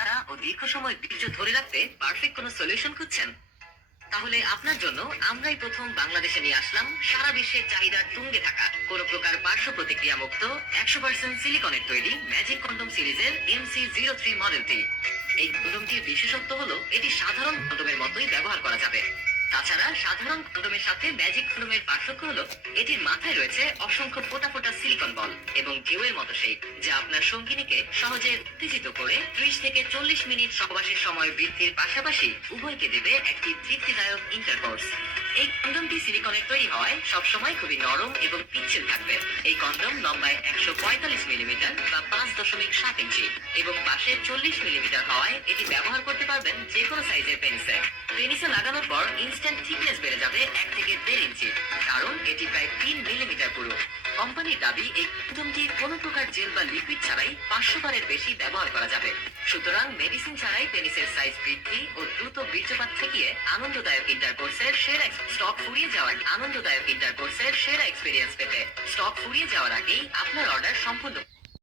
তারা ও দীর্ঘ সময় বীর্য ধরে রাখতে পারফেক্ট কোনো সলিউশন খুঁজছেন তাহলে আপনার জন্য আমরাই প্রথম বাংলাদেশে নিয়ে আসলাম সারা বিশ্বের চাহিদা তুঙ্গে থাকা কোনো প্রকার পার্শ্ব প্রতিক্রিয়া মুক্ত একশো পার্সেন্ট সিলিকনের তৈরি ম্যাজিক কন্ডম সিরিজের এমসি জিরো থ্রি মডেলটি এই কন্ডমটির বিশেষত্ব হলো এটি সাধারণ কন্ডমের মতোই ব্যবহার করা যাবে তাছাড়া সাধারণ কন্ডোমের সাথে ম্যাজিক কন্ডোমের পার্থক্য হলো এটির মাথায় রয়েছে অসংখ্য ফোটা ফোটা সিলিকন বল এবং গেউয়ের মতো সেই যা আপনার সঙ্গিনীকে সহজে উত্তেজিত করে ত্রিশ থেকে চল্লিশ মিনিট সহবাসের সময় বৃদ্ধির পাশাপাশি উভয়কে দেবে একটি তৃপ্তিদায়ক ইন্টারকোর্স এই কন্ডমটি সিলিকনের তৈরি হয় সবসময় খুবই নরম এবং পিচ্ছিল থাকবে এই কন্ডম লম্বায় একশো পঁয়তাল্লিশ মিলিমিটার বা পাঁচ দশমিক সাত ইঞ্চি এবং পাশে চল্লিশ মিলিমিটার হওয়ায় এটি ব্যবহার করতে পারবেন যে কোনো সাইজের পেন্সিল পেনিসে লাগানোর পর ইনস্ট্যান্ট থিকনেস বেড়ে যাবে এক থেকে দেড় ইঞ্চি কারণ এটি প্রায় তিন মিলিমিটার পুরো কোম্পানির দাবি এই প্রথমটি কোনো প্রকার জেল বা লিকুইড ছাড়াই পাঁচশো বারের বেশি ব্যবহার করা যাবে সুতরাং মেডিসিন ছাড়াই পেনিসের সাইজ বৃদ্ধি ও দ্রুত বীর্যপাত থেকে আনন্দদায়ক ইন্টারকোর্সের সেরা স্টক ফুরিয়ে যাওয়ার আনন্দদায়ক ইন্টারকোর্সের সেরা এক্সপিরিয়েন্স পেতে স্টক ফুরিয়ে যাওয়ার আগেই আপনার অর্ডার সম্পূর্ণ